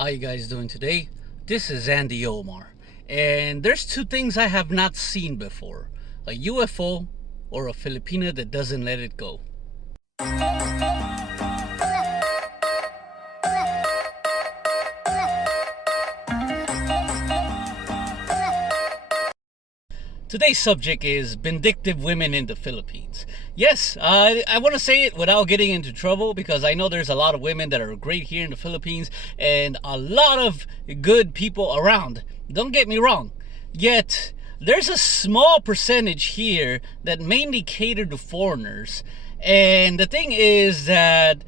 How you guys doing today? This is Andy Omar, and there's two things I have not seen before: a UFO or a Filipina that doesn't let it go. Today's subject is vindictive women in the Philippines. Yes, I want to say it without getting into trouble because I know there's a lot of women that are great here in the Philippines and a lot of good people around. Don't get me wrong. Yet, there's a small percentage here that mainly cater to foreigners. And the thing is that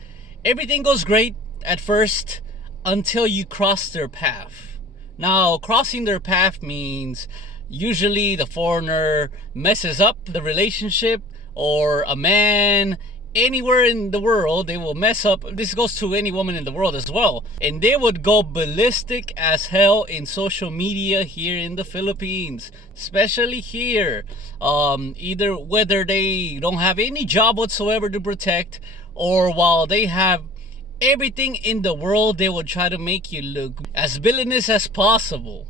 everything goes great at first until you cross their path. Now, crossing their path means usually the foreigner messes up the relationship, or a man anywhere in the world, they will mess up. This goes to any woman in the world as well, and they would go ballistic as hell in social media here in the Philippines, especially here. Either whether they don't have any job whatsoever to protect, or while they have everything in the world, they will try to make you look as villainous as possible.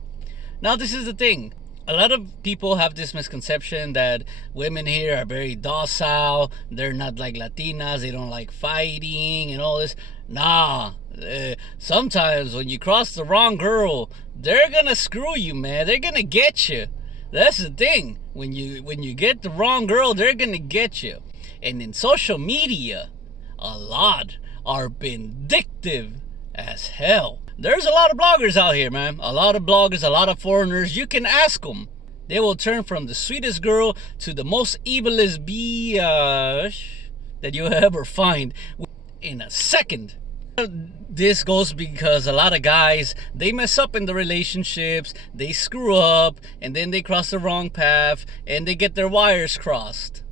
Now, this is the thing. A lot of people have this misconception that women here are very docile. They're not like Latinas. They don't like fighting and all this. Nah. Sometimes when you cross the wrong girl, they're gonna screw you, man. They're gonna get you. That's the thing. When you get the wrong girl, they're gonna get you. And in social media, a lot are vindictive as hell. There's a lot of bloggers out here, man. A lot of bloggers, a lot of foreigners. You can ask them. They will turn from the sweetest girl to the most evilest biatch that you'll ever find in a second. This goes because a lot of guys, they mess up in the relationships, they screw up, and then they cross the wrong path, and they get their wires crossed.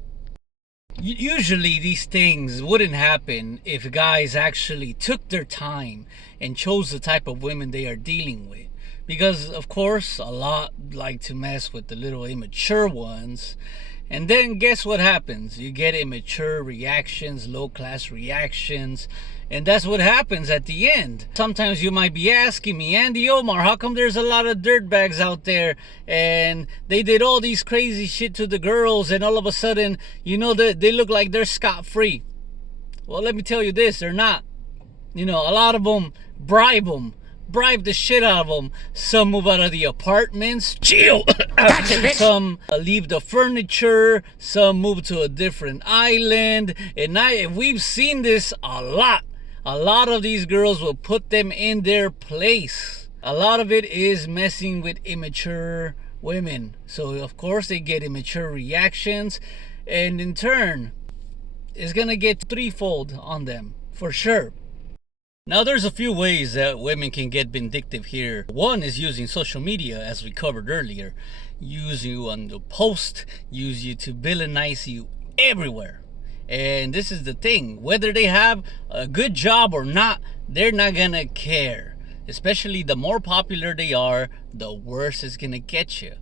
Usually these things wouldn't happen if guys actually took their time and chose the type of women they are dealing with. Because of course a lot like to mess with the little immature ones. And then guess what happens? You get immature reactions, low class reactions, and that's what happens at the end. Sometimes you might be asking me, Andy Omar, how come there's a lot of dirtbags out there and they did all these crazy shit to the girls and all of a sudden, you know, they look like they're scot-free? Well, let me tell you this, they're not. You know, a lot of them bribe the shit out of them. Some move out of the apartments. Chill. Some leave the furniture. Some move to a different island. And we've seen this a lot. A lot of these girls will put them in their place. A lot of it is messing with immature women. So of course they get immature reactions. And in turn, it's gonna get threefold on them. For sure. Now there's a few ways that women can get vindictive here. One is using social media, as we covered earlier. Use you on the post, use you to villainize you everywhere. And this is the thing, whether they have a good job or not, they're not gonna care. Especially the more popular they are, the worse it's gonna get you.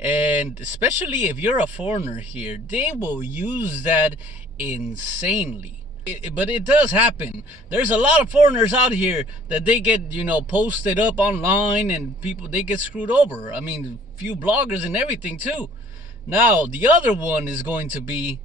And especially if you're a foreigner here, they will use that insanely. But it does happen. There's a lot of foreigners out here that they get, you know, posted up online and people, they get screwed over. I mean, a few bloggers and everything too. Now, the other one is going to be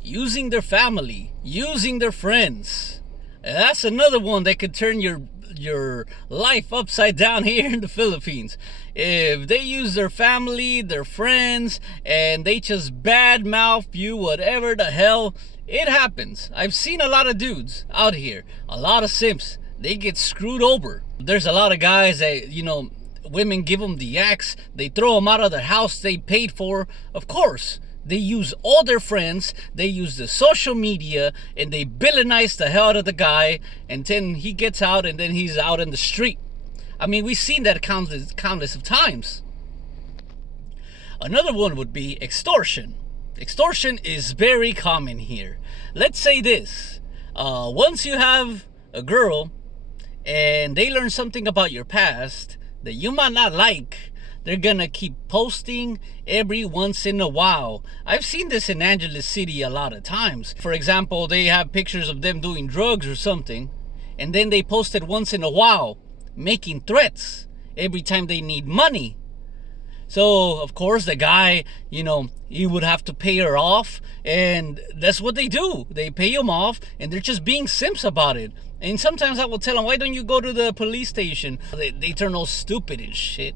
using their family, using their friends. And that's another one that could turn your life upside down here in the Philippines. If they use their family, their friends, and they just badmouth you, whatever the hell, it happens. I've seen a lot of dudes out here, a lot of simps, they get screwed over. There's a lot of guys that, you know, women give them the axe, they throw them out of their house they paid for. Of course, they use all their friends, they use the social media, and they villainize the hell out of the guy, and then he gets out and then he's out in the street. I mean, we've seen that countless of times. Another one would be extortion. Extortion is very common here. Let's say this. Once you have a girl and they learn something about your past that you might not like, they're gonna keep posting every once in a while. I've seen this in Angeles City a lot of times. For example, they have pictures of them doing drugs or something, and then they post it once in a while. making threats every time they need money. So, of course, the guy, he would have to pay her off. And that's what they do. They pay him off, and they're just being simps about it. And sometimes I will tell them, why don't you go to the police station? They turn all stupid and shit,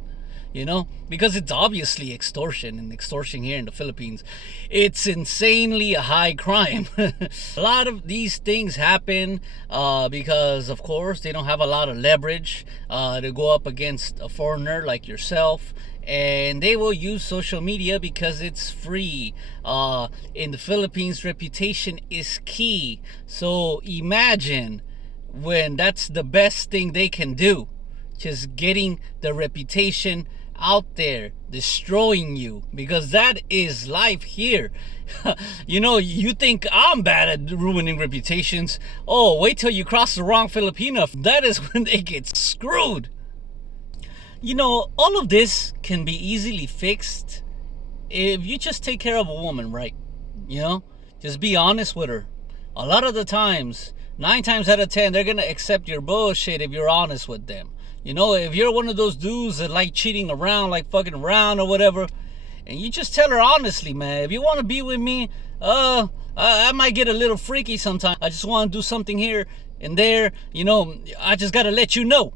because it's obviously extortion. And extortion here in the Philippines, it's insanely a high crime. A lot of these things happen because, of course, they don't have a lot of leverage to go up against a foreigner like yourself. And they will use social media because it's free. In the Philippines, reputation is key. So imagine when that's the best thing they can do. Just getting the reputation out there, destroying you. Because that is life here. You think I'm bad at ruining reputations. Oh, wait till you cross the wrong Filipino. That is when they get screwed. All of this can be easily fixed if you just take care of a woman, right? Just be honest with her. A lot of the times, 9 times out of 10, they're going to accept your bullshit if you're honest with them. If you're one of those dudes that like cheating around, like fucking around or whatever, and you just tell her honestly, man, if you want to be with me, I might get a little freaky sometimes. I just want to do something here and there. I just got to let you know.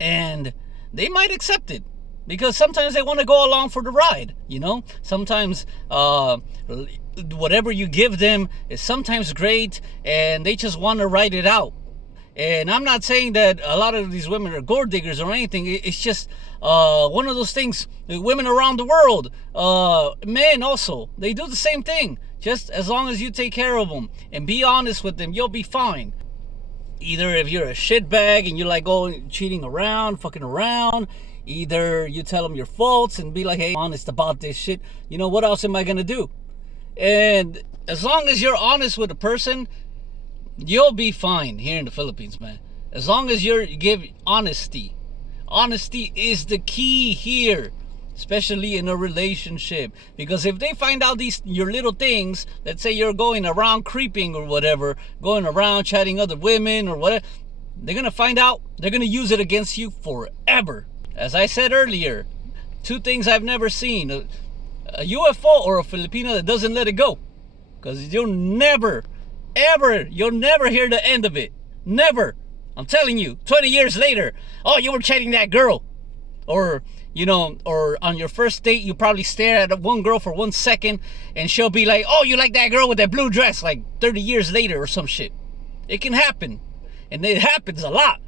And they might accept it because sometimes they want to go along for the ride, Sometimes whatever you give them is sometimes great and they just want to ride it out. And I'm not saying that a lot of these women are gold diggers or anything. It's just one of those things. Women around the world, men also, they do the same thing. Just as long as you take care of them and be honest with them, you'll be fine. Either if you're a shitbag and you like going cheating around, fucking around, either you tell them your faults and be like, hey, honest about this shit. What else am I gonna do? And as long as you're honest with a person, you'll be fine here in the Philippines, man. As long as you give honesty. Honesty is the key here, especially in a relationship. Because if they find out your little things, let's say you're going around creeping or whatever, going around chatting other women or whatever, they're going to find out, they're going to use it against you forever. As I said earlier, 2 things I've never seen, a UFO or a Filipino that doesn't let it go. Because you'll never hear the end of it. Never. I'm telling you, 20 years later, oh, you were chatting that girl. Or on your first date, you probably stare at one girl for 1 second and she'll be like, oh, you like that girl with that blue dress, like 30 years later or some shit. It can happen. And it happens a lot.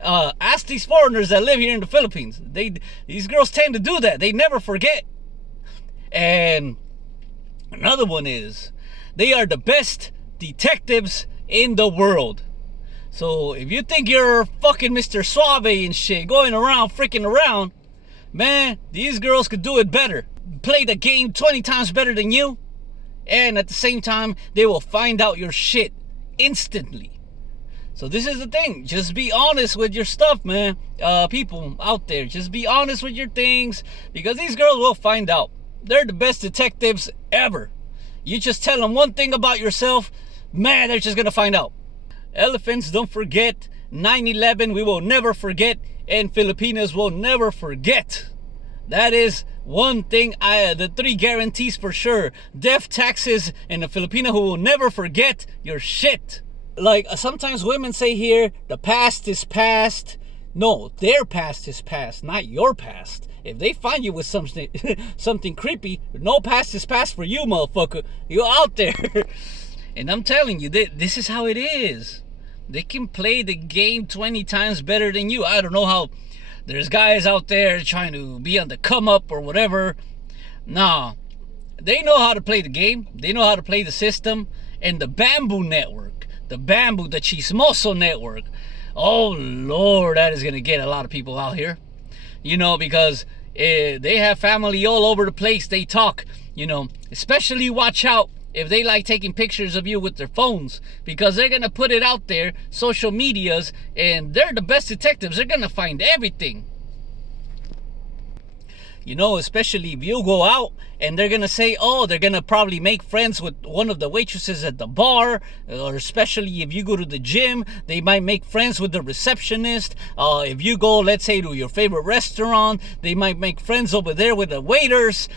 Ask these foreigners that live here in the Philippines. These girls tend to do that. They never forget. And another one is, they are the best detectives in the world. So if you think you're fucking Mr. Suave and shit, going around, freaking around, man, these girls could do it better. Play the game 20 times better than you. And at the same time, they will find out your shit instantly. So this is the thing. Just be honest with your stuff, man. People out there, just be honest with your things. Because these girls will find out. They're the best detectives ever. You just tell them one thing about yourself, man, they're just going to find out. Elephants don't forget. 9/11, we will never forget. And Filipinos will never forget. That is one thing, the 3 guarantees for sure. Death, taxes, and a Filipino who will never forget your shit. Like, sometimes women say here, the past is past. No, their past is past, not your past. If they find you with something creepy, no past is past for you, motherfucker. You're out there. And I'm telling you, this is how it is. They can play the game 20 times better than you. I don't know how. There's guys out there trying to be on the come up or whatever. Nah, they know how to play the game. They know how to play the system. And the Bamboo Network, the Chismoso Network, oh Lord, that is going to get a lot of people out here. Because they have family all over the place. They talk, especially watch out if they like taking pictures of you with their phones, because they're going to put it out there, social medias, and they're the best detectives. They're going to find everything. You know, especially if you go out and they're gonna say, oh, they're gonna probably make friends with one of the waitresses at the bar, or especially if you go to the gym, they might make friends with the receptionist. If you go, let's say, to your favorite restaurant, they might make friends over there with the waiters.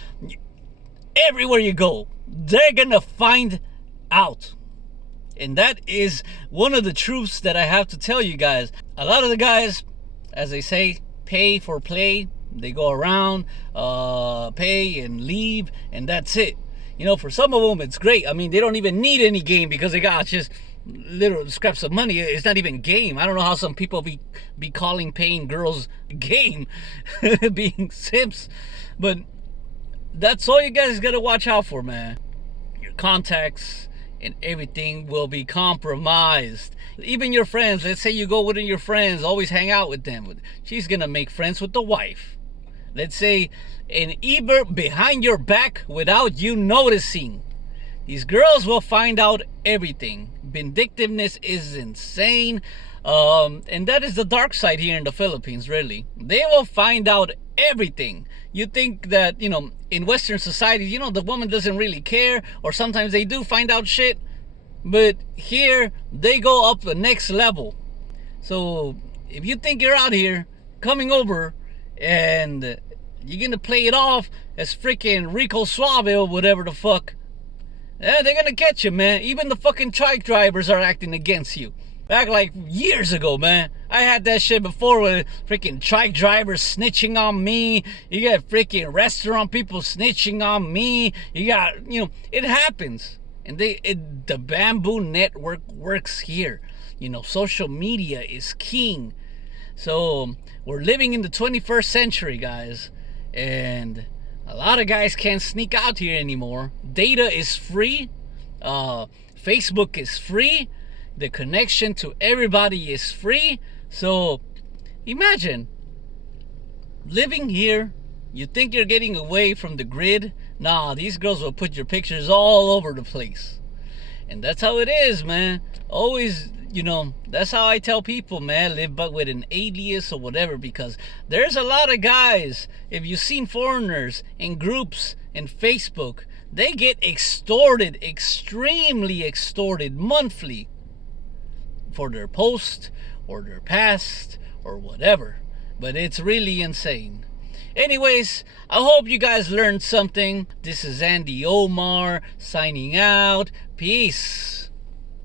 Everywhere you go, they're gonna find out. And that is one of the truths that I have to tell you guys. A lot of the guys, as they say, pay for play. They go around, pay and leave, and that's it. You know, for some of them, it's great. I mean, they don't even need any game because they got just little scraps of money. It's not even game. I don't know how some people be calling paying girls game, being simps. But that's all you guys got to watch out for, man. Your contacts and everything will be compromised. Even your friends, let's say you go with your friends, always hang out with them. She's gonna make friends with the wife. Let's say, and even behind your back without you noticing. These girls will find out everything. Vindictiveness is insane. And that is the dark side here in the Philippines, really. They will find out everything. You think that, you know, in Western societies, you know, the woman doesn't really care, or sometimes they do find out shit. But here, they go up the next level. So, if you think you're out here, coming over, and you're gonna play it off as freaking Rico Suave or whatever the fuck, they're gonna catch you, man. Even the fucking truck drivers are acting against you. Back like years ago, man. I had that shit before with freaking truck drivers snitching on me. You got freaking restaurant people snitching on me. You got, you know, it happens. And the bamboo network works here. You know, social media is king. So we're living in the 21st century, guys. And a lot of guys can't sneak out here anymore. Data is free. Facebook is free. The connection to everybody is free. So imagine living here. You think you're getting away from the grid. Nah, these girls will put your pictures all over the place. And that's how it is, man. Always, you know, that's how I tell people, man, live but with an alias or whatever, because there's a lot of guys, if you've seen foreigners in groups in Facebook, they get extorted, extremely extorted monthly for their post or their past or whatever. But it's really insane. Anyways, I hope you guys learned something. This is Andy Omar signing out. Peace.